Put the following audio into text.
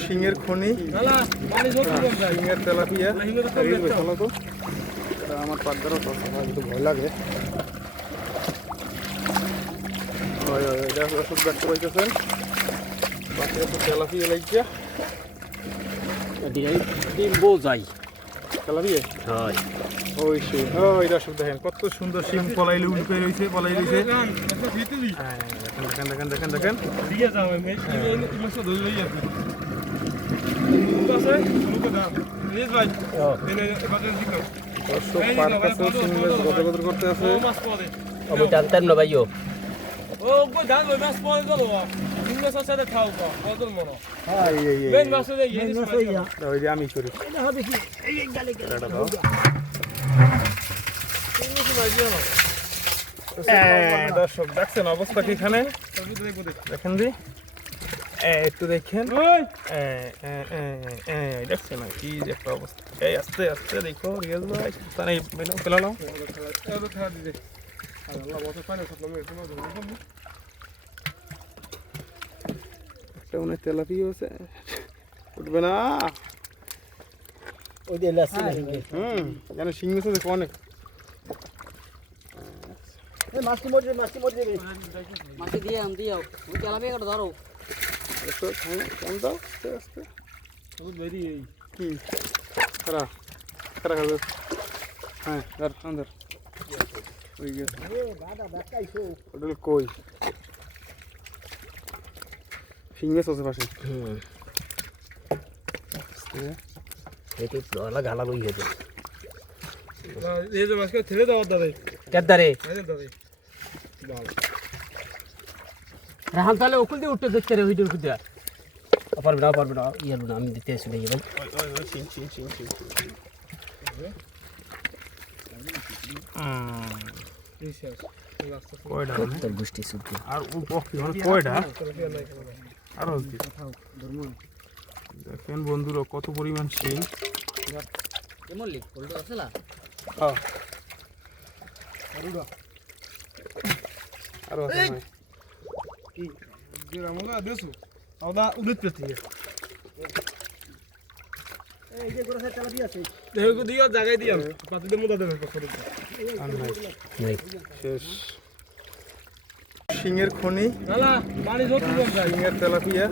শিঙের খনি, শিঙের তেলাপিয়া, ভালো তো আমার পাকদারও তো একটু ভয় লাগে। ওষুধ দেখতে পাইতেছেন পাশে একটু তেলাপিয়া লাগিয়া ডিম্বো যাই তেলাপিয়া হয় ওই সে ওই দর্শক দেখেন কত সুন্দর শিম পলাইলে উল্টে রয়েছে পলাই রয়েছে। দেখেন দেখেন দেখেন দেখেন দর্শক পার কাছেও শিম মাছ গদগদ করতে আছে। আমি জানতাম না ভাইও আমি করি দর্শক দেখছেন অবস্থা কি এখানে দেখেন জি একটু দেখেন দেখছেন কি একটা অবস্থা। এই আস্তে আস্তে দেখো রিয়াজ ভাই পেলাম একটা মনে তেলাপিয়া আছে উঠবে না। ওই দিয়ে লাসি কেন শিং আছে দেখো অনেক মাছটি মরে মাছটি দিয়ে আন দিও ওই তেলাপিয়া কাটা ধরো কেন দাও আস্তে আস্তে কি খারাপ খারাপ হবে। হ্যাঁ ধর ধর ওই গেছে ওটা কই শিং মাছ আছে পাশে এটি গলা গালা লই হেতে এই যে মাছকে ছেড়ে দাও দাদা কেদারে দাদা রাহান তাহলে ওকুল দিয়ে উঠতে দেখতে রে ভিডিওর খুদা পারবে না ইয়ার না আমি দিতে শুনে যাবেন ওই শিং শিং শিং শিং কয়টা তোর গুষ্টি সুতি আর কয়টা আর দেখেন বন্ধুরা কত পরিমাণ শিং কেমন লিখ বলতো আছে না আরো আছে কি গ্রামলা দেছো আদা উলিত পেতি এই যে গোরা চালা দি আছে দেখো দিও জায়গায় দিও পাতিদের মধ্যে দেন করে নাই শেষ শিঙের খনি পানি যত শিঙের তেলাপিয়া